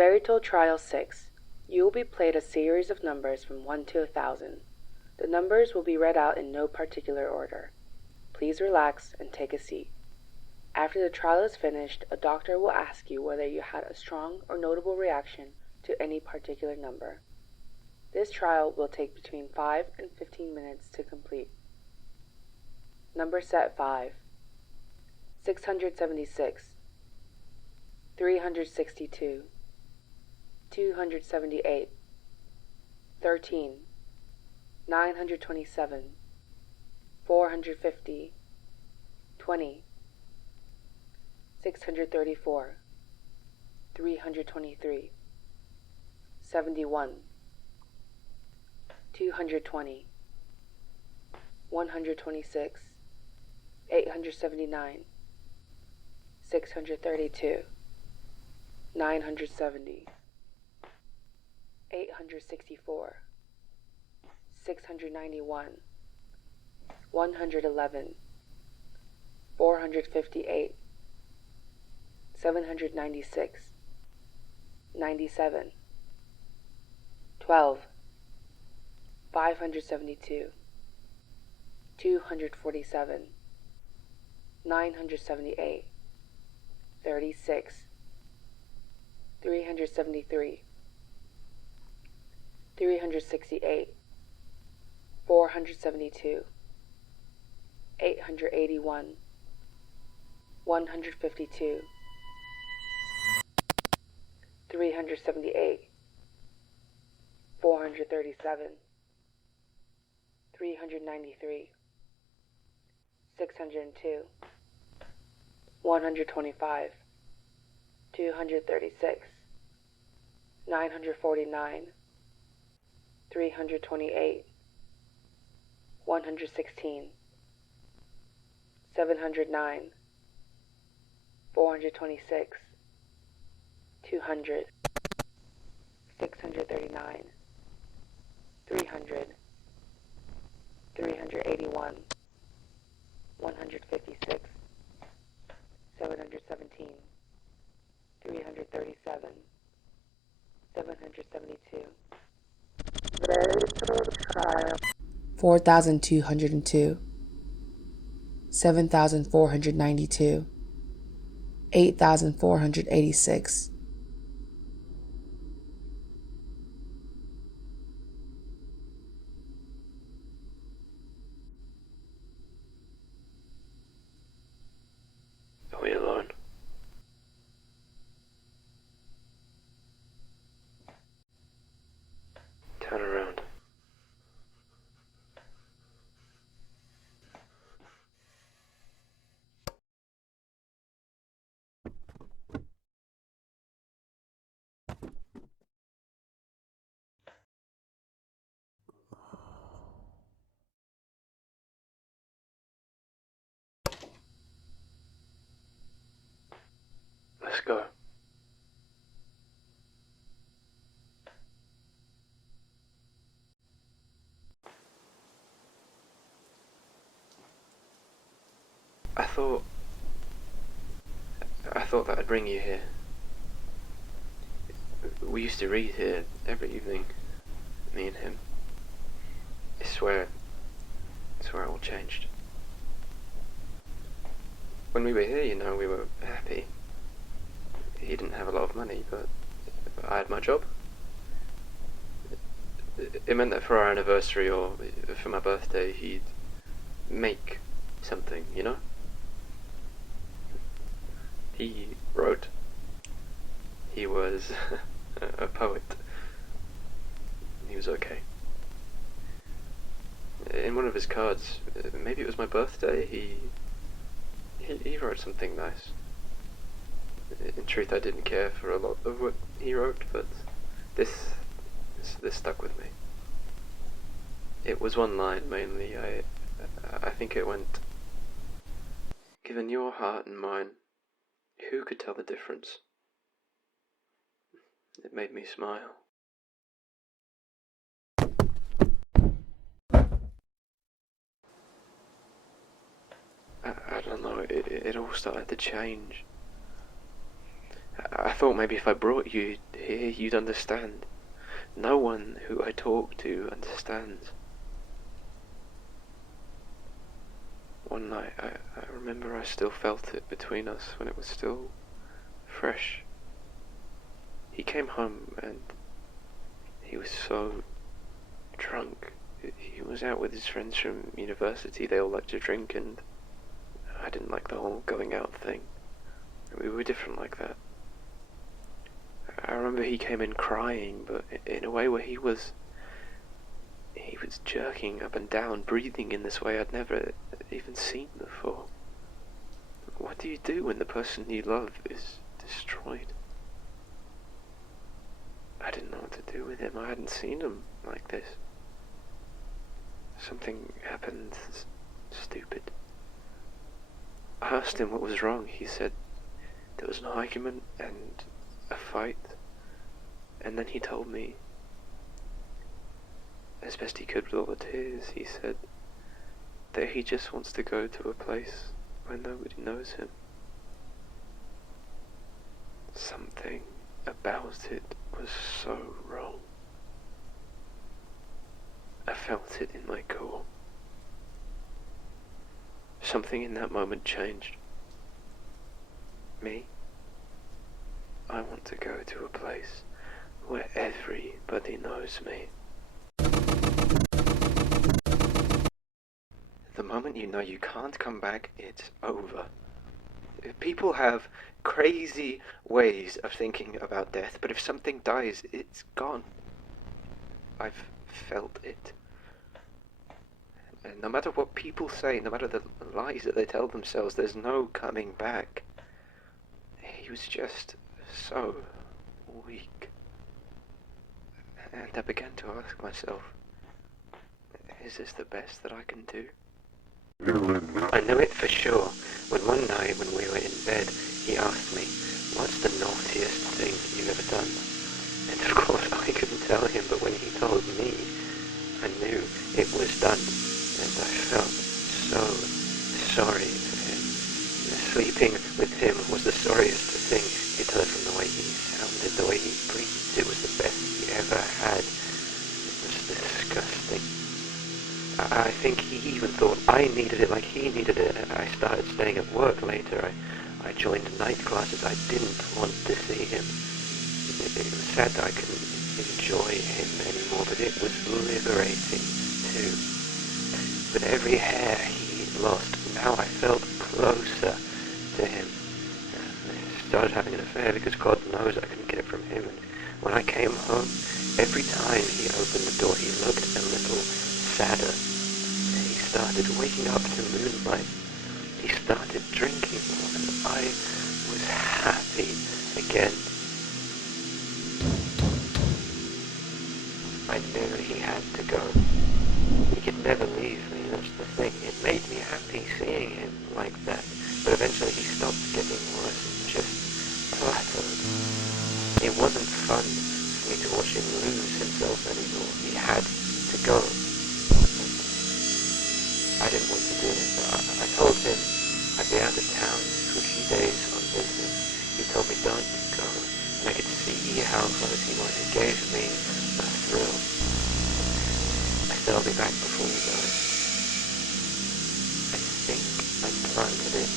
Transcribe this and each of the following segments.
Veritable Trial 6. You will be played a series of numbers from 1 to 1,000. The numbers will be read out in no particular order. Please relax and take a seat. After the trial is finished, a doctor will ask you whether you had a strong or notable reaction to any particular number. This trial will take between 5 and 15 minutes to complete. Number set 5. 676, 362, 278, 13, 927, 450, 20, 634, 323, 71, 220, 126, 879, 632, 970, 864, 691, 111, 458, 796, 97, 12, 572, 247, 978, 36, 373, 368, 472, 881, 152, 378, 437, 393, 602, 125, 236, 949, 328, 116, 709, 426, 200, 639, 300, 381, 156, 717, 337, 772. Veritable Trial 4,202, 7,492, 8,486. Are we alone? Turn around. Let's go. I thought that I'd bring you here. We used to read here every evening, me and him. I swear it all changed. When we were here, we were happy. He didn't have a lot of money, but I had my job. It meant that for our anniversary or for my birthday, he'd make something, He wrote. He was a poet. He was okay. In one of his cards, maybe it was my birthday, he wrote something nice. In truth, I didn't care for a lot of what he wrote, but this stuck with me. It was one line mainly. I think it went, "Given your heart and mine, who could tell the difference?" It made me smile. I don't know, it all started to change. I thought maybe if I brought you here, you'd understand. No one who I talk to understands. One night, I remember I still felt it between us when it was still fresh. He came home and he was so drunk. He was out with his friends from university. They all liked to drink, and I didn't like the whole going out thing. We were different like that. I remember he came in crying, but in a way where he was jerking up and down, breathing in this way I'd never even seen before. What do you do when the person you love is destroyed? I didn't know what to do with him. I hadn't seen him like this. Something happened stupid. I asked him what was wrong. He said there was an argument and a fight, and then he told me, as best he could with all the tears, he said that he just wants to go to a place where nobody knows him. Something about it was so wrong. I felt it in my core. Something in that moment changed. Me? I want to go to a place where everybody knows me. The moment you know you can't come back, it's over. People have crazy ways of thinking about death, but if something dies, it's gone. I've felt it. And no matter what people say, no matter the lies that they tell themselves, there's no coming back. He was just so weak. And I began to ask myself, is this the best that I can do? I knew it for sure when one night when we were in bed, he asked me, what's the naughtiest thing you've ever done? And of course I couldn't tell him, but when he told me, I knew it was done, and I felt so sorry for him. Sleeping with him was the sorriest thing. You could tell it from the way he sounded, the way he breathed. It was the best he ever had. It was disgusting. I think he even thought I needed it like he needed it. I started staying at work later. I joined night classes. I didn't want to see him. It was sad that I couldn't enjoy him anymore, but it was liberating too. With every hair he lost, now I felt closer to him. I started having an affair because God knows I couldn't get it from him. And when I came home, every time he opened the door, he looked a little sadder. He started waking up to moonlight. He started drinking more, and I was happy again. I knew he had to go. He could never leave me, that's the thing. It made me happy seeing him like that. But eventually he stopped getting worse and just plateaued. It wasn't fun for me to watch him lose himself anymore. He had to go. I didn't want to do it. I told him I'd be out of town for a few days on business. He told me don't go. And I could see how close he was. It gave me a thrill. I said I'll be back before you go. I think I planted it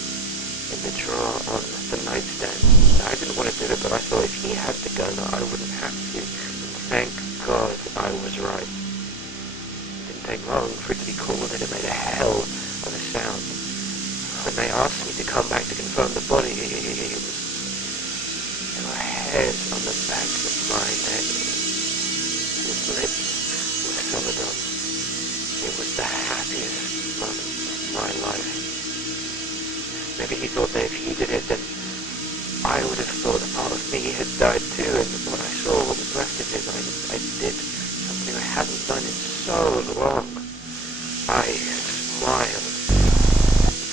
in the drawer on the nightstand. I didn't want to do it, but I thought if he had the gun, I wouldn't have to. And thank God I was right. It didn't take long for it to be cooled, and it made a hell of a sound. When they asked me to come back to confirm the body, there were hairs on the back of my neck. His lips were sewn up. It was the happiest moment of my life. Maybe he thought that if he did it, then I would have thought a part of me had died too, and when I saw what was left of him, I did something I hadn't done in so long. I smiled.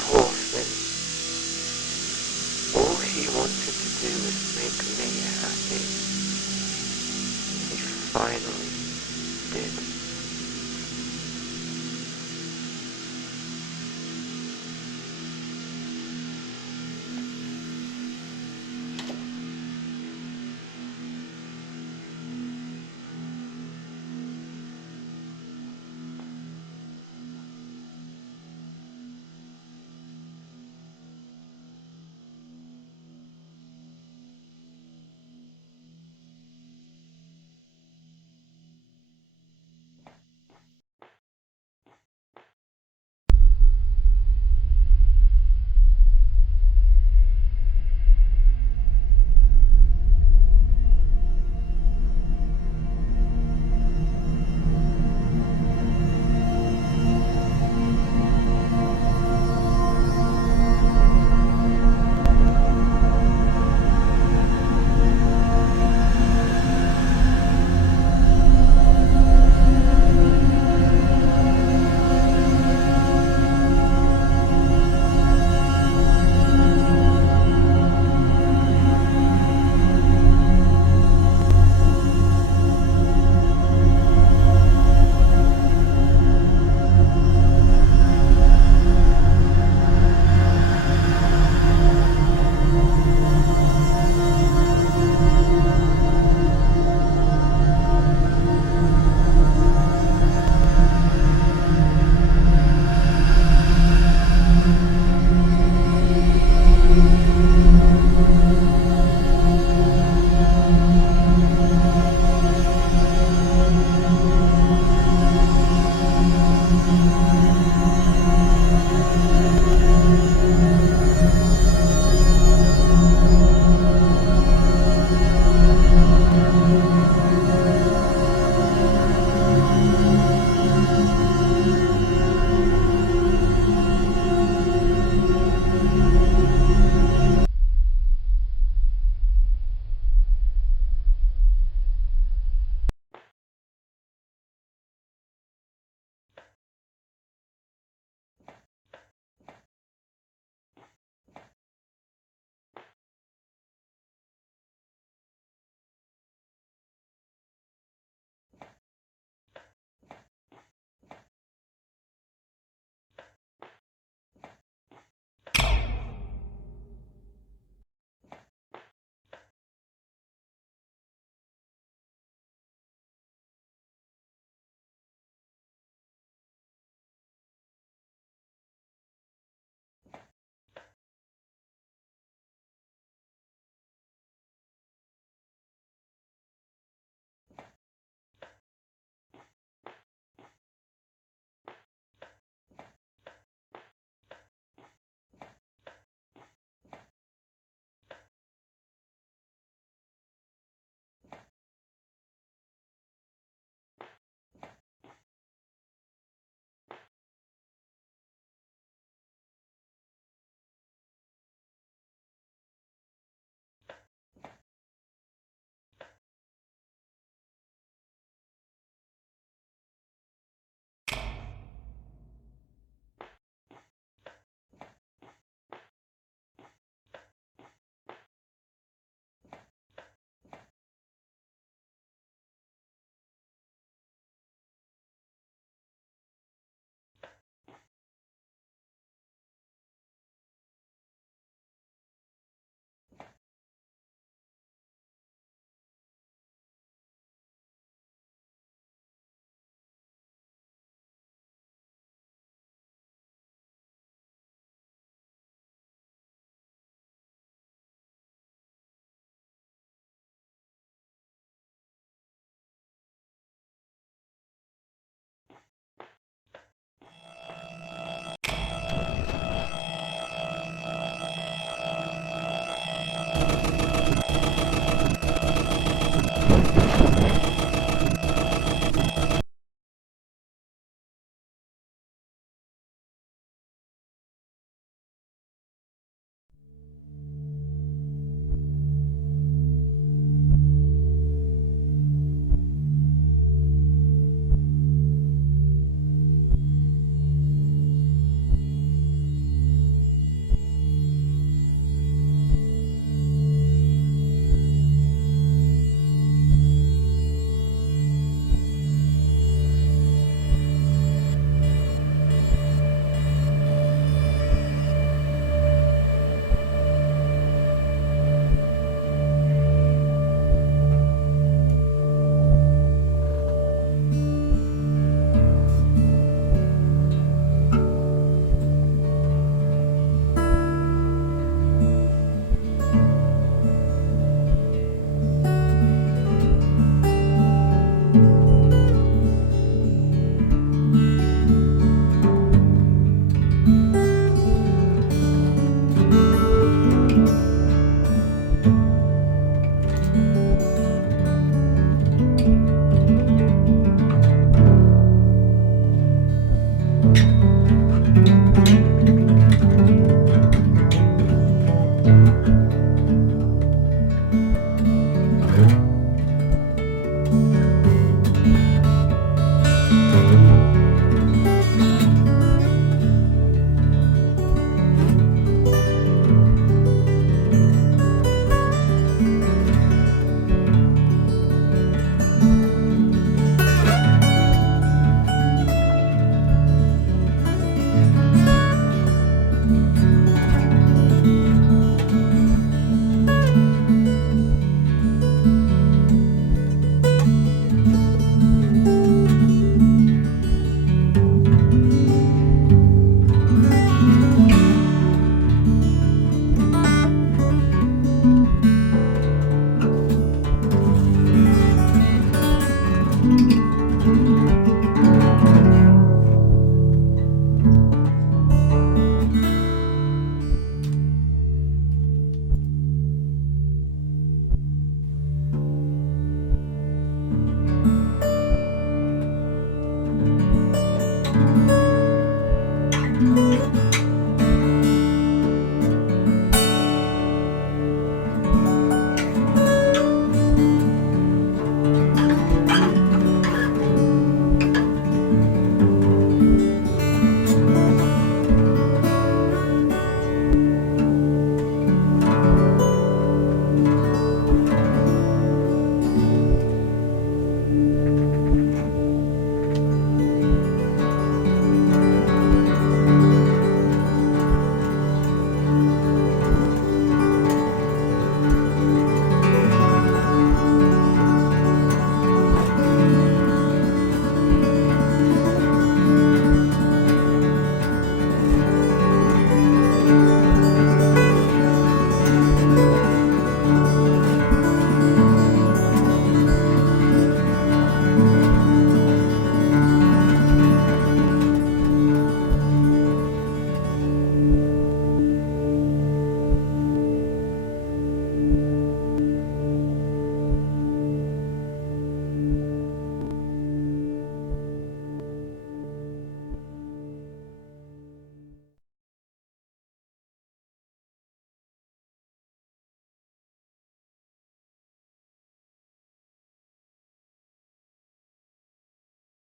Poor thing. All he wanted to do was make me happy. He finally